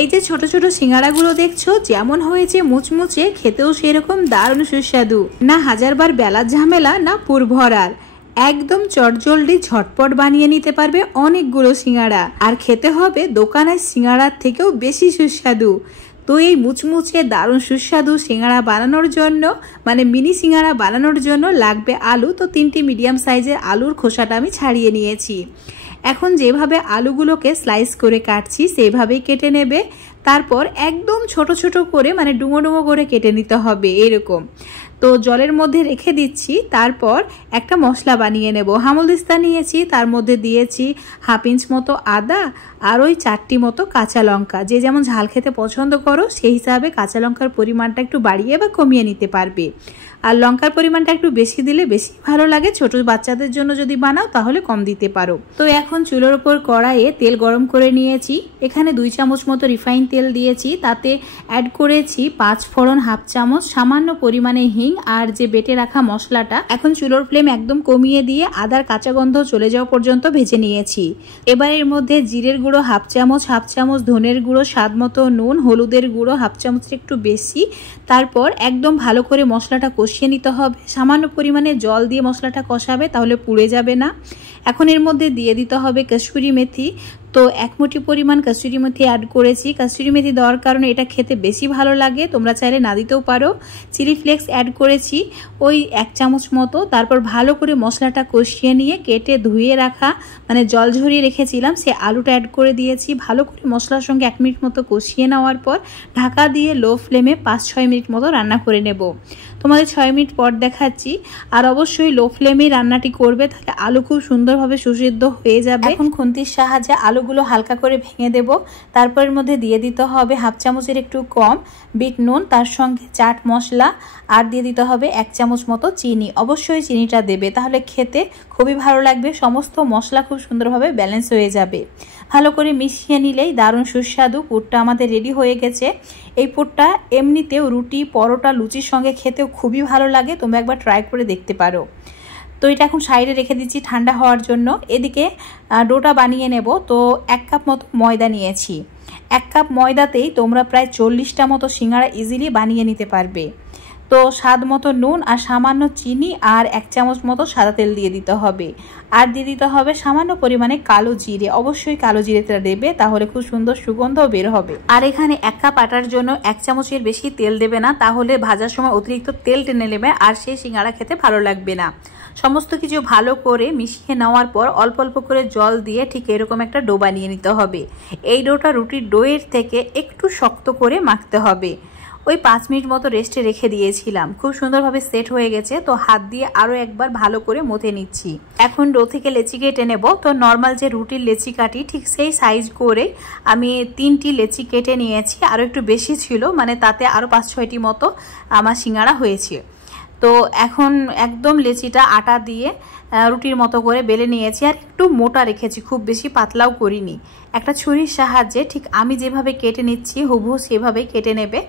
এই যে ছোট ছোট সিঙ্গাড়াগুলো দেখছো যেমন হয়েছে মুচমুচে, খেতেও সেরকম দারুণ সুস্বাদু। না হাজারবার বেলার ঝামেলা, না পুর ভরার, একদম চটজলদি ঝটপট বানিয়ে নিতে পারবে অনেকগুলো সিঙ্গাড়া। আর খেতে হবে দোকানের সিঙ্গাড়ার থেকেও বেশি সুস্বাদু। তো এই মুচমুচে দারুণ সুস্বাদু সিঙ্গাড়া বানানোর জন্য, মানে মিনি সিঙ্গাড়া বানানোর জন্য লাগবে আলু। তো 3টি মিডিয়াম সাইজের আলুর খোসাটা আমি ছাড়িয়ে নিয়েছি। এখন যেভাবে আলুগুলোকে স্লাইস করে কাটছি সেভাবেই কেটে নেবে। তারপর একদম ছোট ছোট করে, মানে ডুমো ডুমো করে কেটে নিতে হবে এরকম। তো জলের মধ্যে রেখে দিচ্ছি। তারপর একটা মশলা বানিয়ে নেব। হামলদিস্তা নিয়েছি, তার মধ্যে দিয়েছি 1/2 ইঞ্চ মতো আদা আর ওই 4টি মতো কাঁচা লঙ্কা। যে যেমন ঝাল খেতে পছন্দ করো সেই হিসাবে কাঁচা লঙ্কার পরিমাণটা একটু বাড়িয়ে বা কমিয়ে নিতে পারবে। আর লঙ্কার পরিমাণটা একটু বেশি দিলে বেশি ভালো লাগে। ছোট বাচ্চাদের জন্য যদি বানাও তাহলে কম দিতে পারো। তো এখন চুলোর ওপর কড়াইয়ে তেল গরম করে নিয়েছি। এখানে 2 চামচ মতো রিফাইন তেল দিয়েছি। তাতে অ্যাড করেছি 5 ফোড়ন 1/2 চামচ, সামান্য পরিমাণে হিং আর যে বেটে রাখা মশলাটা। এখন চুলোর ফ্লেম একদম কমিয়ে দিয়ে আদার কাঁচা গন্ধ চলে যাওয়া পর্যন্ত ভেজে নিয়েছি। এবার এর মধ্যে জিরের গুঁড়ো 1/2 চামচ, 1/2 চামচ ধনের গুঁড়ো, স্বাদ মতো নুন, হলুদের গুঁড়ো 1/2 চামচের একটু বেশি। তারপর একদম ভালো করে মশলাটা কষিয়ে নিতে হবে। সামান্য পরিমাণে জল দিয়ে মশলাটা কষাবে, তাহলে পুড়ে যাবে না। এখন এর মধ্যে দিয়ে দিতে হবে কসুরি মেথি। তো 1 মুঠি পরিমাণ কসুরি মেথি অ্যাড করেছি। কসুরি মেথি দেওয়ার কারণে এটা খেতে বেশি ভালো লাগে, তোমরা চাইলে না দিতেও পারো। চিলি ফ্লেক্স অ্যাড করেছি ওই 1 চামচ মতো। তারপর ভালো করে মশলাটা কষিয়ে নিয়ে কেটে ধুয়ে রাখা, মানে জল ঝরিয়ে রেখেছিলাম, সে আলুটা অ্যাড করে দিয়েছি। ভালো করে মশলার সঙ্গে 1 মিনিট মতো কষিয়ে নেওয়ার পর ঢাকা দিয়ে লো ফ্লেমে 5-6 মিনিট মতো রান্না করে নেব। তোমাদের 6 মিনিট পর দেখাচ্ছি। আর অবশ্যই লো ফ্লেমেই রান্নাটি করবে, তাহলে আলু খুব সুন্দরভাবে সুসিদ্ধ হয়ে যাবে। এখন খুন্তির সাহায্যে আলুগুলো হালকা করে ভেঙে দেব। তারপর এর মধ্যে দিয়ে দিতে হবে 1/2 চামচের একটু কম বিট নুন, তার সঙ্গে চাট মশলা, আর দিয়ে দিতে হবে 1 চামচ মতো চিনি। অবশ্যই চিনিটা দেবে, তাহলে খেতে খুবই ভালো লাগবে। সমস্ত মশলা খুব সুন্দরভাবে ব্যালেন্স হয়ে যাবে। ভালো করে মিশিয়ে নিলেই দারুণ সুস্বাদু পুরটা আমাদের রেডি হয়ে গেছে। এই পুরটা এমনিতেও রুটি, পরোটা, লুচির সঙ্গে খেতেও খুবই ভালো লাগে। তোমরা একবার ট্রাই করে দেখতে পারো। তো এটা এখন সাইডে রেখে দিচ্ছি ঠান্ডা হওয়ার জন্য। এদিকে ডোটা বানিয়ে নেব। তো 1 কাপ মতো ময়দা নিয়েছি। 1 কাপ ময়দাতেই তোমরা প্রায় 40টা মতো সিঙ্গাড়া ইজিলি বানিয়ে নিতে পারবে। তো স্বাদ মতো নুন আর সামান্য চিনি আর 1 চামচ মতো সাদা তেল দিয়ে দিতে হবে। আর দিয়ে দিতে হবে সামান্য পরিমাণে কালো জিরে। অবশ্যই কালো জিরেটা দেবে, তাহলে খুব সুন্দর সুগন্ধ বের হবে। আর এখানে 1 কাপ আটার জন্য 1 চামচের বেশি তেল দেবে না, তাহলে ভাজার সময় অতিরিক্ত তেল টেনে নেবে আর সেই সিঙ্গাড়া খেতে ভালো লাগবে না। সমস্ত কিছু ভালো করে মিশিয়ে নেওয়ার পর অল্প অল্প করে জল দিয়ে ঠিক এরকম একটা ডো বানিয়ে নিতে হবে। এই ডোটা রুটির ডোয়ের থেকে একটু শক্ত করে মাখতে হবে। ওই 5 মিনিট মতো রেস্টে রেখে দিয়েছিলাম। খুব সুন্দরভাবে সেট হয়ে গেছে। তো হাত দিয়ে আরও একবার ভালো করে মথে নিচ্ছি। এখন ডো থেকে লেচি কেটে নেব। তো নর্মাল যে রুটির লেচি কাটি ঠিক সেই সাইজ করে আমি 3টি লেচি কেটে নিয়েছি। আরও একটু বেশি ছিল, মানে তাতে আরও 5-6টি মতো আমার সিঙ্গাড়া হয়েছে। তো এখন একদম লেচিটা আটা দিয়ে রুটির মতো করে বেলে নিয়েছি। আর একটু মোটা রেখেছি, খুব বেশি পাতলাও করিনি। একটা ছুরির সাহায্যে ঠিক আমি যেভাবে কেটে নিচ্ছি হুবহু সেভাবেই কেটে নেবে,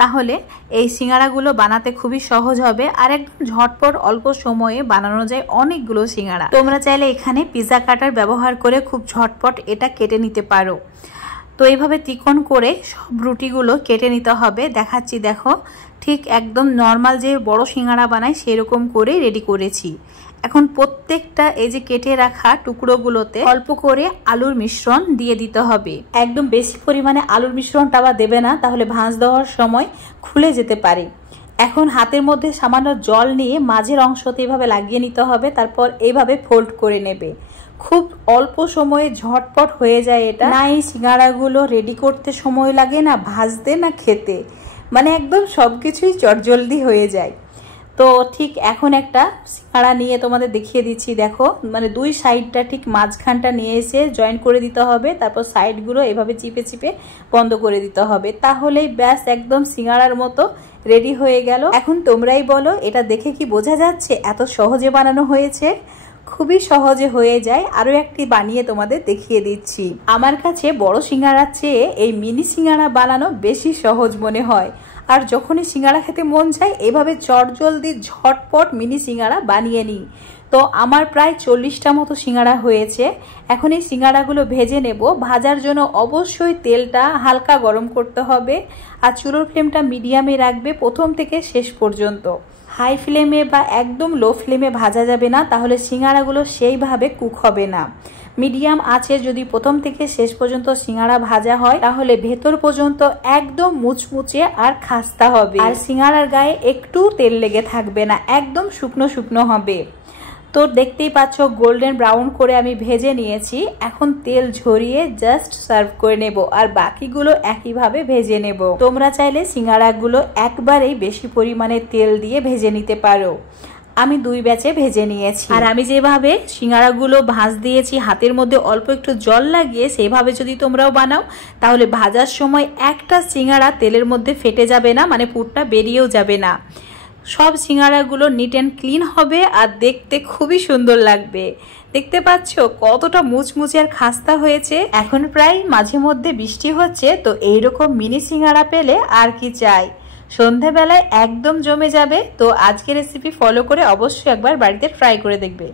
তাহলে এই সিঙ্গাড়াগুলো বানাতে খুবই সহজ হবে। আর একদম ঝটপট অল্প সময়ে বানানো যায় অনেকগুলো সিঙ্গাড়া। তোমরা চাইলে এখানে পিৎজা কাটার ব্যবহার করে খুব ঝটপট এটা কেটে নিতে পারো। তো এইভাবে ত্রিকোণ করে সব রুটিগুলো কেটে নিতে হবে। দেখাচ্ছি, দেখো ঠিক একদম নর্মাল যে বড় সিঙ্গাড়া বানাই সেরকম করে রেডি করেছি। এখন প্রত্যেকটা এই যে কেটে রাখা টুকরোগুলোতে অল্প করে আলুর মিশ্রণ দিয়ে দিতে হবে। একদম বেশি পরিমাণে আলুর মিশ্রণটা আবার দেবে না, তাহলে ভাঁজ দেওয়ার সময় খুলে যেতে পারে। এখন হাতের মধ্যে সামান্য জল নিয়ে মাঝের অংশতে এইভাবে লাগিয়ে নিতে হবে। তারপর এইভাবে ফোল্ড করে নেবে। খুব অল্প সময়ে ঝটপট হয়ে যায় এটা। না এই সিঙ্গাড়াগুলো রেডি করতে সময় লাগে, না ভাজতে, না খেতে, মানে একদম সবকিছুই চটজলদি হয়ে যায়। তো ঠিক এখন একটা সিঙ্গাড়া নিয়ে তোমাদের দেখিয়ে দিচ্ছি। দেখো, মানে 2 সাইডটা ঠিক মাঝখানটা নিয়ে এসে জয়েন করে দিতে হবে। তারপর সাইডগুলো এভাবে চিপে চিপে বন্ধ করে দিতে হবে। তাহলেই ব্যাস একদম সিঙ্গাড়ার মতো রেডি হয়ে গেল। এখন তোমরাই বলো, এটা দেখে কি বোঝা যাচ্ছে এত সহজে বানানো হয়েছে? খুবই সহজে হয়ে যায়। আরও একটি বানিয়ে তোমাদের দেখিয়ে দিচ্ছি। আমার কাছে বড় সিঙ্গাড়ার চেয়ে এই মিনি সিঙ্গাড়া বানানো বেশি সহজ মনে হয়। আর যখনই সিঙ্গাড়া খেতে মন চায় এভাবে চটজলদি ঝটপট মিনি সিঙ্গাড়া বানিয়ে নিই। তো আমার প্রায় 40টা মতো সিঙ্গাড়া হয়েছে। এখন এই সিঙ্গাড়াগুলো ভেজে নেব। ভাজার জন্য অবশ্যই তেলটা হালকা গরম করতে হবে আর চুলোর ফ্লেমটা মিডিয়ামে রাখবে প্রথম থেকে শেষ পর্যন্ত। হাই ফ্লেমে বা একদম লো ফ্লেমে ভাজা যাবে না, তাহলে সিঙ্গাড়াগুলো সেইভাবে কুক হবে না। মিডিয়াম আছে যদি প্রথম থেকে শেষ পর্যন্ত সিঙ্গাড়া ভাজা হয় তাহলে ভেতর পর্যন্ত একদম মুচমুচে আর খাস্তা হবে, আর সিঙ্গাড়ার গায়ে একটু তেল লেগে থাকবে না, একদম শুকনো শুকনো হবে। তো দেখতেই পাচ্ছ গোল্ডেন ব্রাউন করে আমি ভেজে নিয়েছি। এখন তেল ঝরিয়ে জাস্ট সার্ভ করে নেব আর বাকিগুলো একইভাবে ভেজে নেব। তোমরা চাইলে সিঙ্গাড়াগুলো একবারেই বেশি পরিমাণে তেল দিয়ে ভেজে নিতে পারো। আমি 2 ব্যাচে ভেজে নিয়েছি। আর আমি যেভাবে সিঙ্গাড়াগুলো ভাজ দিয়েছি হাতের মধ্যে অল্প একটু জল লাগিয়ে, সেভাবে যদি তোমরাও বানাও তাহলে ভাজার সময় একটা সিঙ্গাড়া তেলের মধ্যে ফেটে যাবে না, মানে পুরটা বেরিয়েও যাবে না। সব সিঙ্গাড়াগুলো নিট অ্যান্ড ক্লিন হবে আর দেখতে খুবই সুন্দর লাগবে। দেখতে পাচ্ছ কতটা মুচমুচে আর খাস্তা হয়েছে। এখন প্রায় মাঝে মধ্যে বৃষ্টি হচ্ছে, তো এইরকম মিনি সিঙ্গাড়া পেলে আর কি চাই, সন্ধেবেলায় একদম জমে যাবে। তো আজকের রেসিপি ফলো করে অবশ্যই একবার বাড়িতে ট্রাই করে দেখবে।